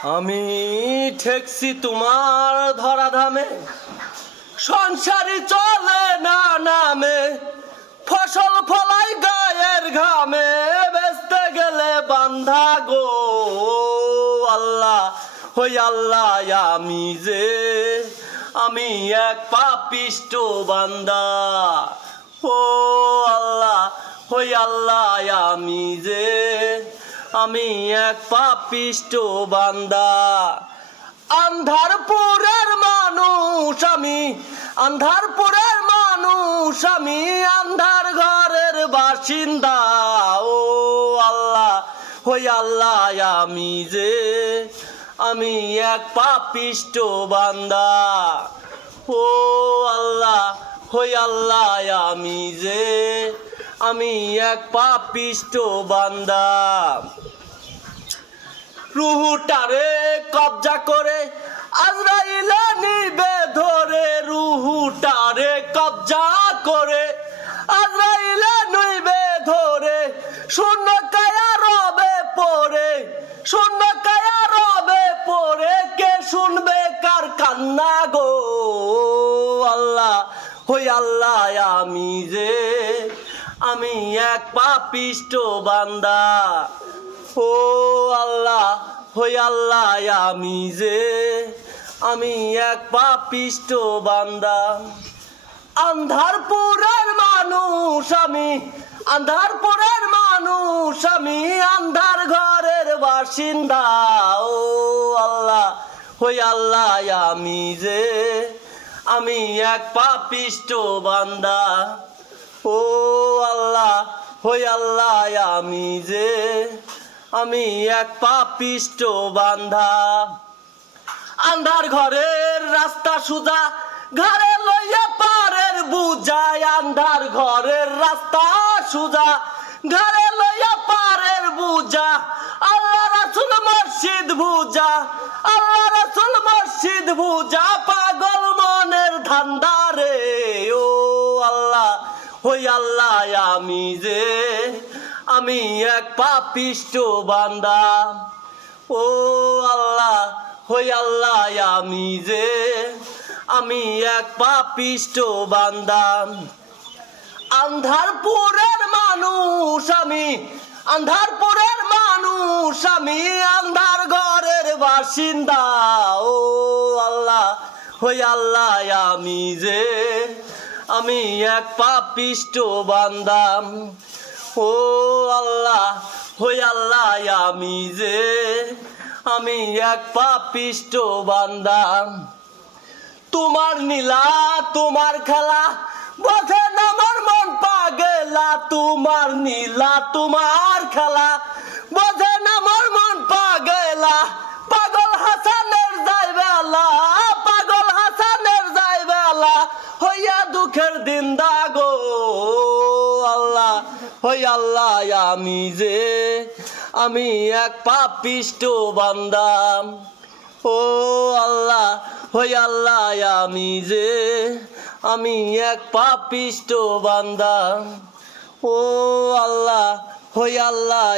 আমি ঠেকছি তোমার ধরাধামে, সংসারই চলে না নামে, ফসল ফলাই গায়ের ঘামে, বেচতে গেলে বান্ধা গো আল্লাহ, হই আল্লাহ আমি এক পাপিষ্ট বান্দা। ও আল্লাহ, হই আল্লাহ আমি এক পাপিষ্ট বান্দা। আন্ধারপুরের মানুষ আমি, আন্ধারপুরের মানুষ আমি, আন্ধার ঘরের বাসিন্দা। ও আল্লাহ, হই আল্লাহ আমি এক পাপিষ্ট বান্দা। ও আল্লাহ, হই আল্লাহ আমি এক পাপিষ্ট বান্দা। রুহুটারে কবজা করে আজরাইলে নিবে ধরে, রুহুটারে কবজা করে আজরাইলে নিবে ধরে, শূন্য কায়া রবে পড়ে, শূন্য কায়া রবে পড়ে, কে শুনবে কার কান্না গো আল্লাহ, হই আল্লাহ আমি এক পাপিষ্ট বান্দা। ও আল্লাহ, হই আল্লাহ আমি এক পাপিষ্ট বান্দা। আন্ধারপুরের মানুষ আমি, আন্ধারপুরের মানুষ আমি, আন্ধার ঘরের বাসিন্দা। ও আল্লাহ, হই আল্লাহ আমি এক পাপিষ্ট বান্দা। ও আল্লাহ, হই আল্লাহ আমি এক পাপিষ্ট বান্দা। আন্ধার ঘরের রাস্তা সুজা, ঘরে লইয়া পারের বুঝায়, আন্ধার ঘরের রাস্তা সুজা, ঘরে লইয়া পারের বুঝা, আল্লাহ রাসূল মসজিদ বুঝা, আল্লাহ রাসূল মসজিদ বুঝা, পাগল মনের ধান্দারে। ও আল্লাহ, হই আল্লাহ আমি এক পাপিষ্ট বান্দা। ও আল্লাহ, হই আল্লাহ আমি এক পাপিষ্ট বান্দা। আন্ধারপুরের মানুষ আমি, আন্ধারপুরের মানুষ আমি, আন্ধার ঘরের বাসিন্দা। ও আল্লাহ, হই আল্লাহ আমি এক পাপিষ্ট বান্দা। ও আল্লাহ, হই আল্লাহ আমি এক পাপিষ্ট বান্দা। তোমার নীলা তোমার খেলা বোঝেন আমার মন পাগেলা, তোমার নীলা তোমার খেলা বোঝেন আমার মন পাগেলা, পাগল হাসানের যাই বেলা, পাগল হাসানের যাই বেলা, হইয়া দুঃখের দিন দাগো আল্লাহ, হই আল্লাহ আমি এক পাপিষ্ট বান্দা। ও আল্লাহ, হই আল্লাহ আমি এক পাপিষ্ট বান্দা। ও আল্লাহ, হই আল্লাহ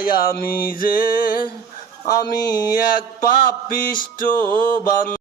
আমি এক পাপিষ্ট বান্দা।